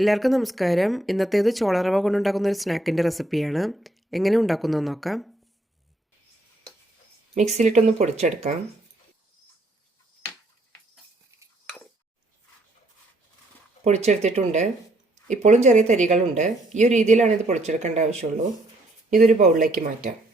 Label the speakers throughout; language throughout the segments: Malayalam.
Speaker 1: എല്ലാവർക്കും നമസ്കാരം. ഇന്നത്തേത് ചോളറവ കൊണ്ടുണ്ടാക്കുന്ന ഒരു സ്നാക്കിന്റെ റെസിപ്പിയാണ്. എങ്ങനെ ഉണ്ടാക്കുന്നതെന്ന് നോക്കാം. മിക്സിയിലിട്ടൊന്ന് പൊടിച്ചെടുക്കാം. പൊടിച്ചെടുത്തിട്ടുണ്ട്. ഇപ്പോഴും ചെറിയ തരികളുണ്ട്. ഈ ഒരു രീതിയിലാണ് ഇത് പൊടിച്ചെടുക്കേണ്ട ആവശ്യമുള്ളൂ. ഇതൊരു ബൗളിലേക്ക് മാറ്റാം.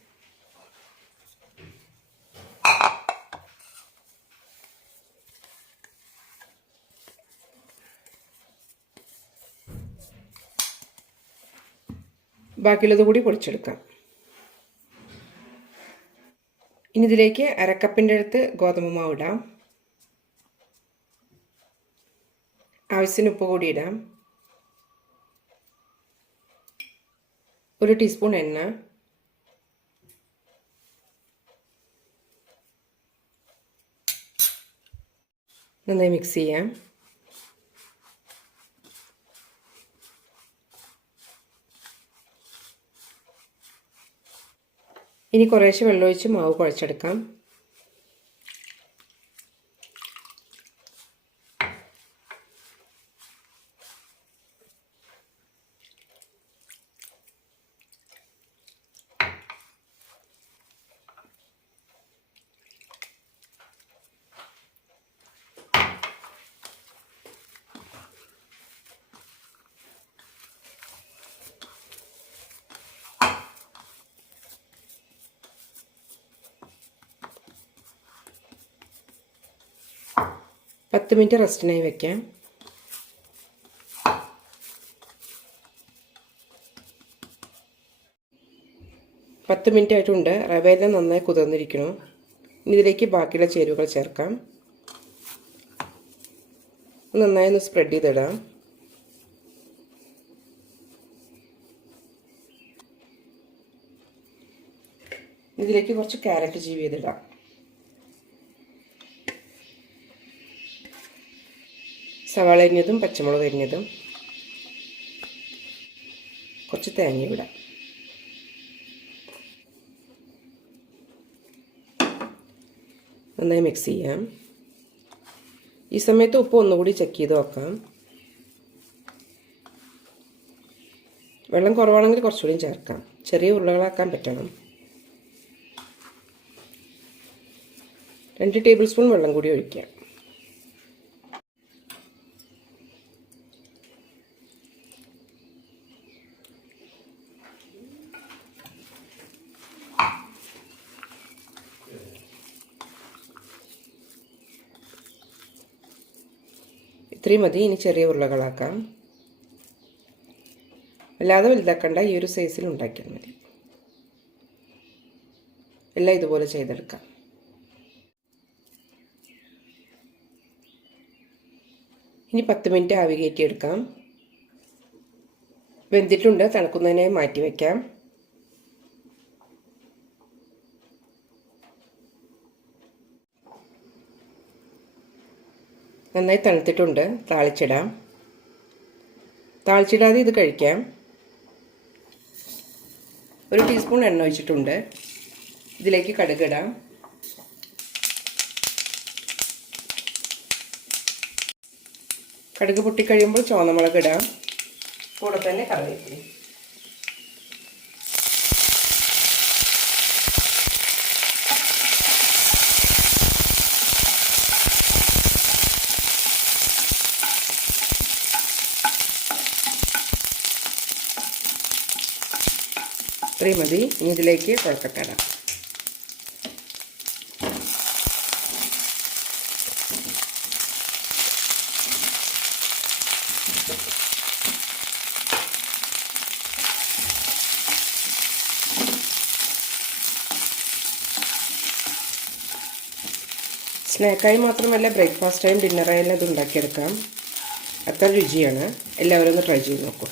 Speaker 1: ബാക്കിയുള്ളത് കൂടി പൊടിച്ചെടുക്കാം. ഇനി ഇതിലേക്ക് അരക്കപ്പിന്റെ അടുത്ത് ഗോതമ്പ് മാവ് ഇടാം. ആവശ്യത്തിന് ഉപ്പ് കൂടി ഇടാം. ഒരു ടീസ്പൂൺ എണ്ണ. നന്നായി മിക്സ് ചെയ്യാം. ഇനി കുറേശ്ശെ വെള്ളമൊഴിച്ച് മാവ് കുഴച്ചെടുക്കാം. പത്ത് മിനിറ്റ് റെസ്റ്റിനായി വെക്കാം. പത്ത് മിനിറ്റ് ആയിട്ടുണ്ട്. റവയെല്ലാം നന്നായി കുതിർന്നിരിക്കണം ഇനി ഇതിലേക്ക് ബാക്കിയുള്ള ചേരുവകൾ ചേർക്കാം. നന്നായി ഒന്ന് സ്പ്രെഡ് ചെയ്തിടാം. ഇതിലേക്ക് കുറച്ച് ക്യാരറ്റ് ജീവ് ചെയ്തിടാം. സവാള അരിഞ്ഞതും പച്ചമുളക് അരിഞ്ഞതും കുറച്ച് തേങ്ങ വിടാം നന്നായി മിക്സ് ചെയ്യാം. ഈ സമയത്ത് ഉപ്പ് ഒന്നുകൂടി ചെക്ക് ചെയ്ത് നോക്കാം. വെള്ളം കുറവാണെങ്കിൽ കുറച്ചുകൂടി ചേർക്കാം. ചെറിയ ഉരുളകളാക്കാൻ പറ്റണം. രണ്ട് ടേബിൾ സ്പൂൺ വെള്ളം കൂടി ഒഴിക്കാം. ഇത്രയും മതി. ഇനി ചെറിയ ഉരുളകളാക്കാം. അല്ലാതെ വലുതാക്കണ്ട. ഈ ഒരു സൈസിൽ ഉണ്ടാക്കിയാൽ മതി. എല്ലാം ഇതുപോലെ ചെയ്തെടുക്കാം. ഇനി പത്ത് മിനിറ്റ് ആവി കയറ്റിയെടുക്കാം. വെന്തിട്ടുണ്ട്. തണുക്കുന്നതിനായി മാറ്റി വയ്ക്കാം നന്നായി തണുത്തിട്ടുണ്ട്. താളിച്ചിടാം. താളിച്ചിടാതെ ഇത് കഴിക്കാം. ഒരു ടീസ്പൂൺ എണ്ണ ഒഴിച്ചിട്ടുണ്ട്. ഇതിലേക്ക് കടുകിടാം കടുക് പൊട്ടിക്കഴിയുമ്പോൾ ചുവന്നമുളക് ഇടാം. കൂടെ തന്നെ കറിവേപ്പില. ഇത്രയും മതി. ഇനി ഇതിലേക്ക് കുഴക്കട്ടിടാം സ്നാക്കായി മാത്രമല്ല ബ്രേക്ക്ഫാസ്റ്റായും ഡിന്നറായാലും അത് ഉണ്ടാക്കിയെടുക്കാം അത്ര രുചിയാണ്. എല്ലാവരും ഒന്ന് ട്രൈ ചെയ്ത് നോക്കൂ.